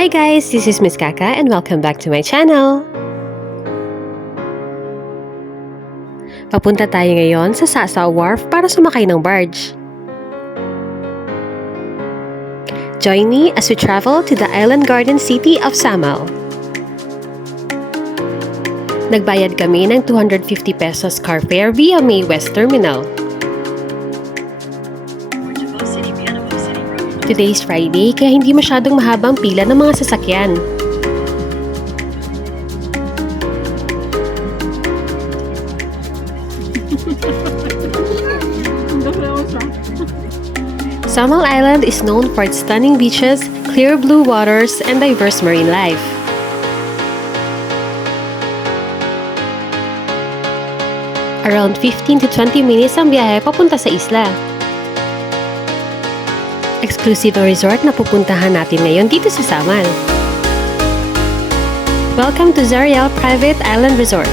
Hi guys, this is Miss Kaka and welcome back to my channel. Papunta tayo ngayon sa Sasa Wharf para sumakay ng barge. Join me as we travel to the island garden city of Samal. Nagbayad kami ng 250 pesos car fare via May West Terminal. Today's Friday kaya hindi masyadong mahabang pila ng mga sasakyan. Samal Island is known for its stunning beaches, clear blue waters, and diverse marine life. Around 15 to 20 minutes ang biyahe papunta sa isla. Exclusive ang resort na pupuntahan natin ngayon dito sa Samal. Welcome to Zariel Private Island Resort.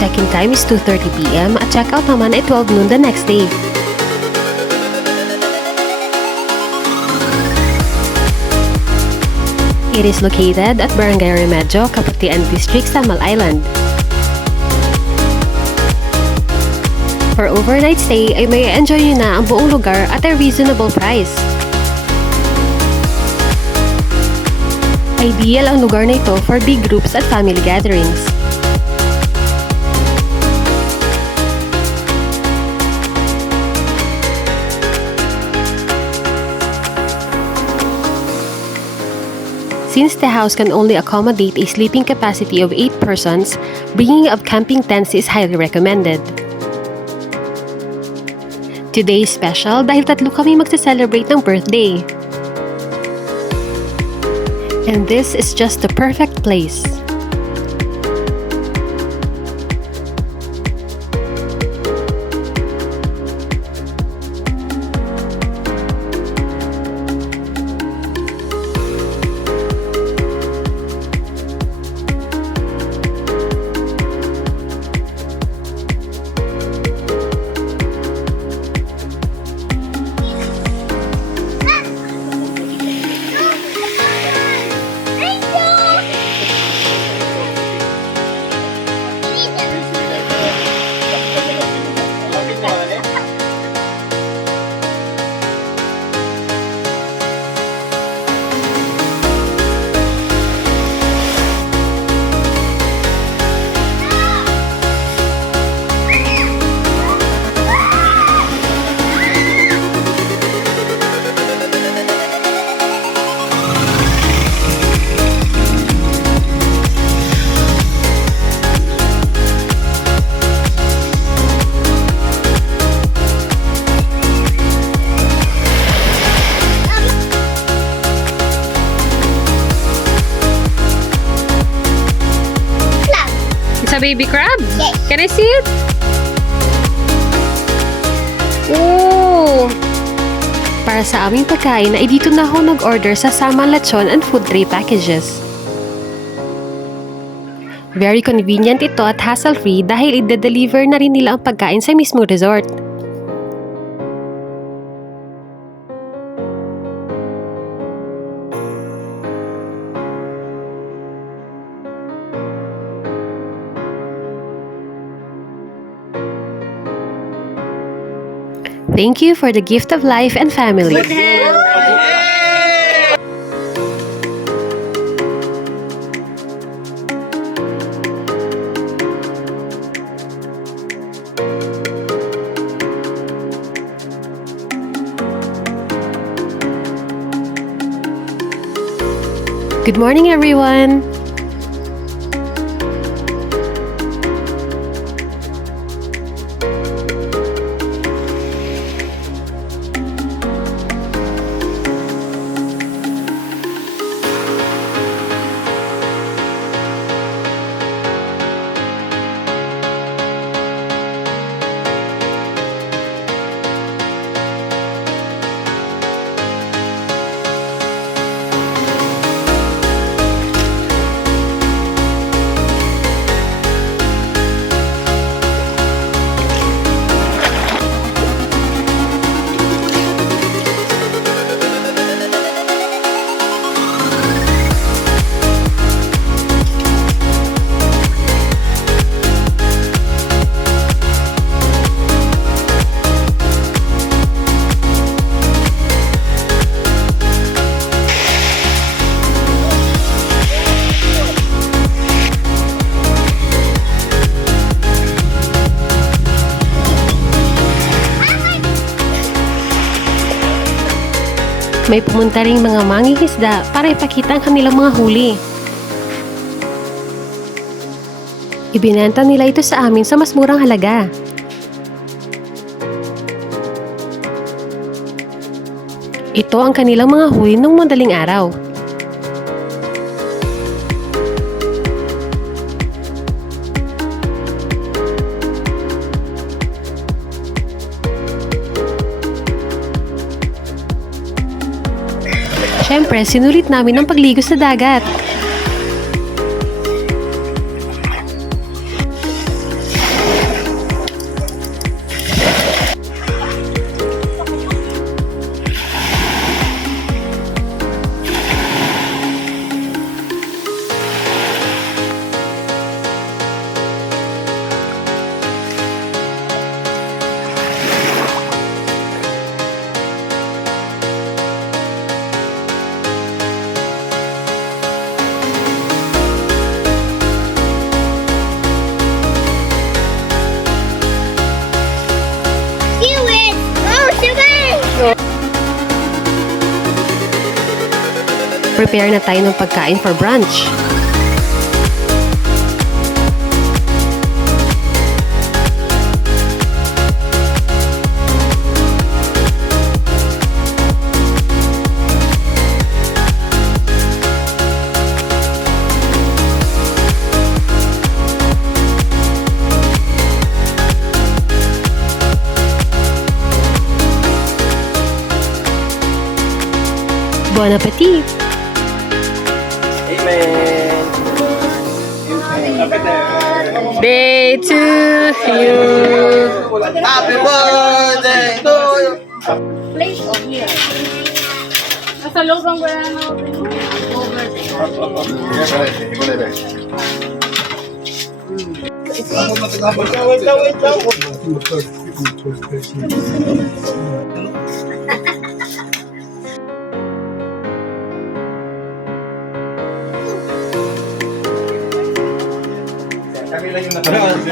Check-in time is 2:30 p.m. at check-out naman ay 12 noon the next day. It is located at Barangay Remedyo, Kaputian District, Samal Island. For overnight stay ay may enjoy nyo na ang buong lugar at a reasonable price. Ideal ang lugar na ito for big groups at family gatherings. Since the house can only accommodate a sleeping capacity of 8 persons, bringing of camping tents is highly recommended. Today is special dahil tatlo kami magsa-celebrate ng birthday. And this is just the perfect place. It's a baby crab? Yes. Can I see it? Oh! Para sa aming pagkain ay dito na ako nag-order sa Samal Lechon and food tray packages. Very convenient ito at hassle-free dahil i-deliver na rin nila ang pagkain sa mismong resort. Thank you for the gift of life and family. Good morning, everyone. May pumunta ring mga mangingisda para ipakita ang kanilang mga huli. Ibinenta nila ito sa amin sa mas murang halaga. Ito ang kanilang mga huli nung madaling araw. Siyempre, sinulit namin ang pagligo sa dagat. Prepare na tayo ng pagkain for brunch. Bon appetit! Day to you. Happy birthday to you. Place on here. Nasa loob ang wala na over there. Wait lang. Kami lang yung nakaraang.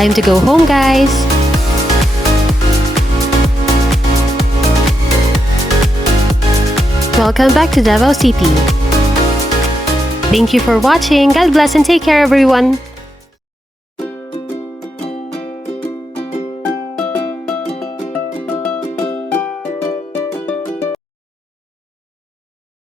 Time to go home, guys! Welcome back to Davao City. Thank you for watching. God bless and take care, everyone.